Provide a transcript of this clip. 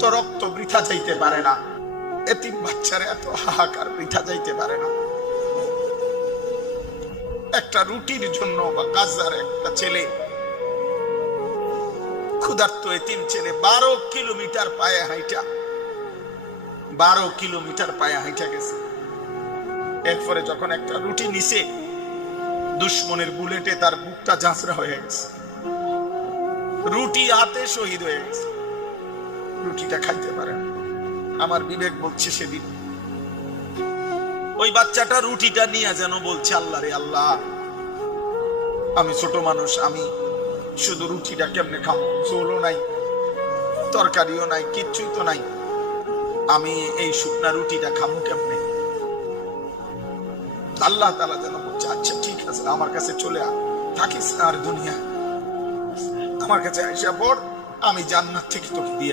এত রক্ত বৃথা যাইতে পারে না, এতিম বাচ্চার এত হাহাকার বৃথা যাইতে পারে না। একটা রুটির জন্য বা গাজার একটা ছেলে, ক্ষুধার্ত এতিম ছেলে 12 কিলোমিটার পায়ে হাইটা, 12 কিলোমিটার পায়ে হাইটা গেছে। এরপরে যখন একটা রুটি নিছে, দুশ্মনের বুলেটে তার বুকটা ঝাঁচড়া হয়ে গেছে, রুটি হাতে শহীদ হয়ে গেছে, রুটিটা খাইতে পারে না। আমার বিবেক বলছে সেদিন ওই বাচ্চাটা রুটিটা নিয়ে যেন বলছে, আল্লাহ রে আল্লাহ, আমি ছোট মানুষ, আমি শুধু রুটিটা কেমনে খাবো, ঝোলও নাই, তরকারিও নাই, কিচ্ছুই তো নাই, আমি এই শুকনা রুটিটা খাবো কেমনে? আল্লাহ তাআলা যেন বলছে, আচ্ছা ঠিক আছে, আমার কাছে চলে আয়, থাকিস আর দুনিয়া, আমার কাছে আইসা পড়, আমি জান্নাত থেকে তোকে দিয়ে